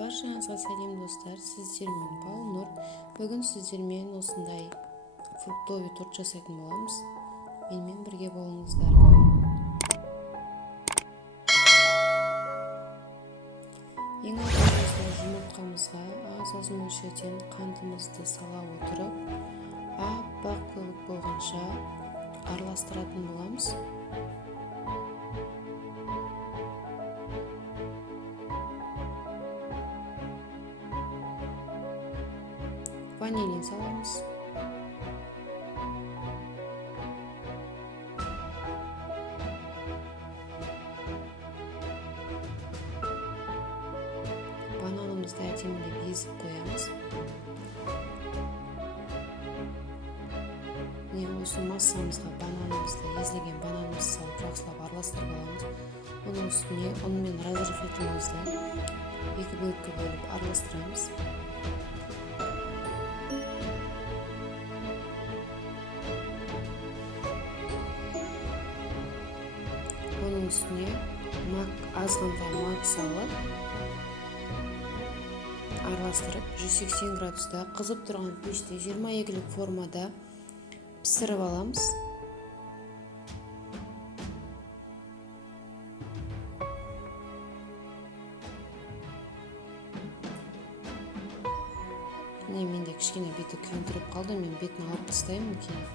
Баршаңызға сәлем достар, сіздермен Балнұр. Бүгін сіздермен осындай фруктовый торт жасайтын боламыз. Менімен бірге болыңыздар. Ең алдымен жұмыртқамызға аз мөлшерден қантымызды сала отырып, аппақ көбік болғанша араластыратын боламыз. Ванилин саламыз. Бананымызды әдемілеп езіп қоямыз. Осы массамызға езілген бананымызды салып жақсылап араластырып аламыз. Оның үстіне ұн мен разрыхлителімізді екі бөлікке бөліп араластырамыз. Оның үстіне азғантай мак салып араластырып 180 градуста қызып тұрған пеште 22-лік формада пісіріп аламыз. Менде кішкене беті күйіндіріп қалды, мен бетін алып тастаймын кейін.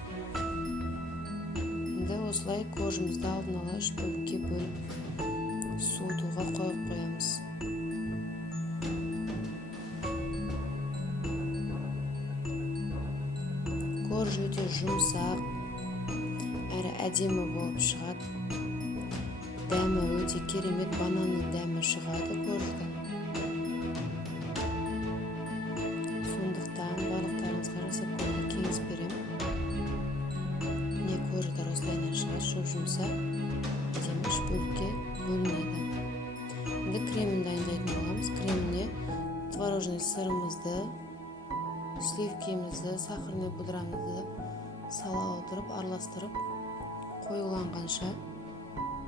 Енді осылай қожымызды алдын ала 3 бөлікке бөліп суытуға қойып қоямыз. Қож өте жұмсақ әрі әдемі болып шығады. Дәмі өте керемет, бананның дәмі шығады қождан. Сондықтан барлықтарыңызға жасап көруге кеңес беремін. Қожадар осылайынан шығады, çok жұмсақ, әдемі 3 бөлікке бөлінеді. Енді кремін дайындайтын боламыз. Креміне творожный сырымызды, сливкемізді, сахарный пудрамызды сала отырып, араластырып, қоюланғанша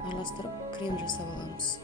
араластырып, крем жасап аламыз.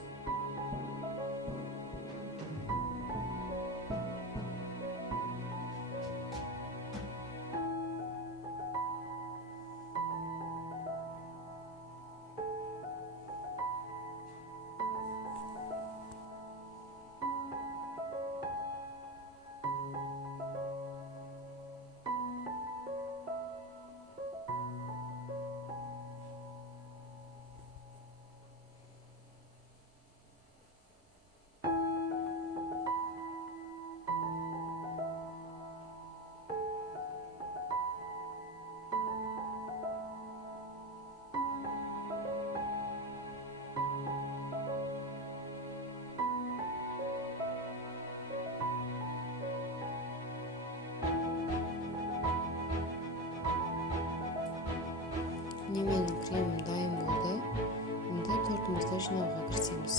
Менің кремім дайын болды. Енді тортымызды жинауға кірісеміз.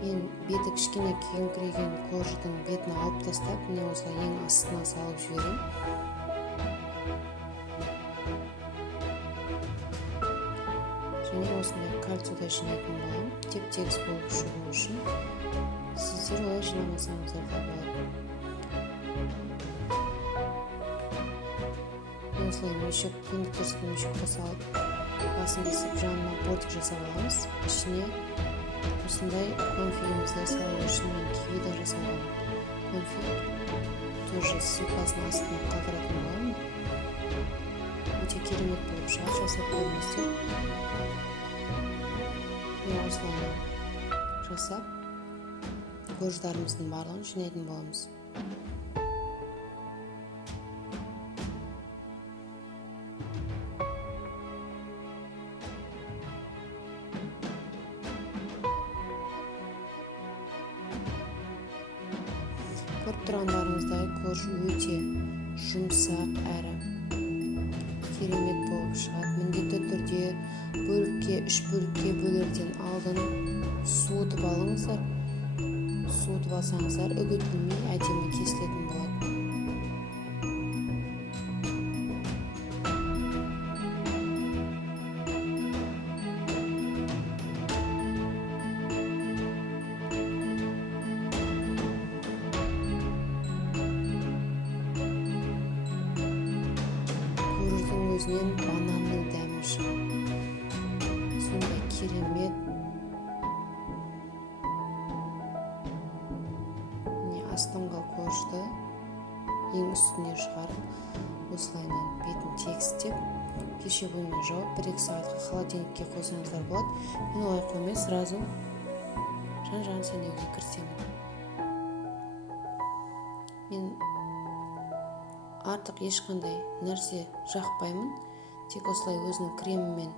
Мен беті кішкене күйіңкіреген қожының бетін алып тастап, осылай ең астына салып жіберем. Және осындай кольцода жинайтын болам. Теп-тегіс болып шығу үшін. Сіздер олай жинамасаңыздар да болады. Осылай көндіктерсін мешекке салып, басын кесіп жанына бортик жасап аламыз. Ішіне осындай конфигімізді салу үшін мен киви жасап аламын. Конфиг тоже ссылкасын астына қалдыратын боламын. Өте керемет болып шығады, жасап көріңіздер. Мен осылай жасап, қождарымыздың барлығын жинайтын боламыз. Көріп тұрғандарыңыздай қож өте жұмсақ әрі керемет болып шығады. Міндетті түрде 3 бөлікке бөлерден алдын суытып алыңыздар. Суытып алсаңыздар үгітілмей әдемі кесілетін болады. өзінен бананның дәмі шығады. Сондай керемет. Астыңғы кожды ең үстіне шығарып, осылайынан бетін тегістеп, пешебоймен жауып, 1-2 сағатқа холодильникке қойсаңыздар болады. Мен олай қоймай, сразу жан-жағын сәндеуге кірісемін. Мен артық ешқандай нәрсе жақпаймын. Тек осылай өзінің кремімен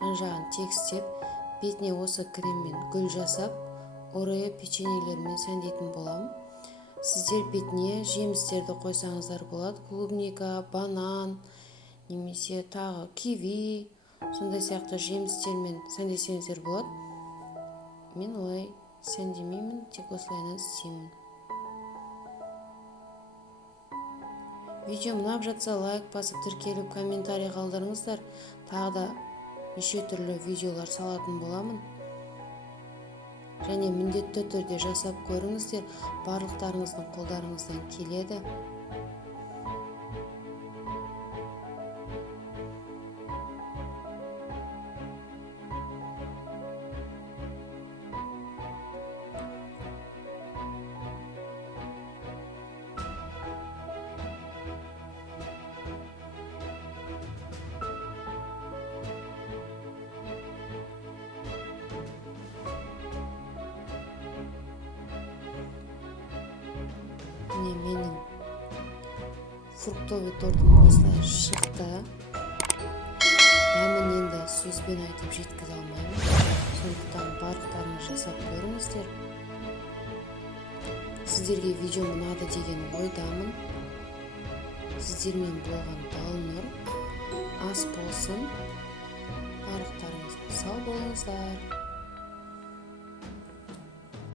жан-жағын тегістеп, бетіне осы креммен гүл жасап, орео печеньелермен сәндейтін боламын. Сіздер бетіне жемістерді қойсаңыздар болады. Клубника, банан, немесе тағы киви, сондай сияқты жемістермен сәндесеңіздер болады. Мен олай сәндемеймін, тек осылайынан істеймін. Видео ұнап жатса лайк басып, тіркеліп, комментарий қалдырыңыздар. Тағы да неше түрлі видеолар салатын боламын. Және міндетті түрде жасап көріңіздер, барлықтарыңыздың қолдарыңыздан келеді. Міне менің фруктовый тортым осылай шықты. Дәмін енді сөзбен айтып жеткізе алмаймын. Сондықтан барлықтарыңыз жасап көріңіздер. Сіздерге видео ұнады деген ойдамын. Сіздермен болған Балнұр. Ас болсын. Барлықтарыңыз сау болыңыздар.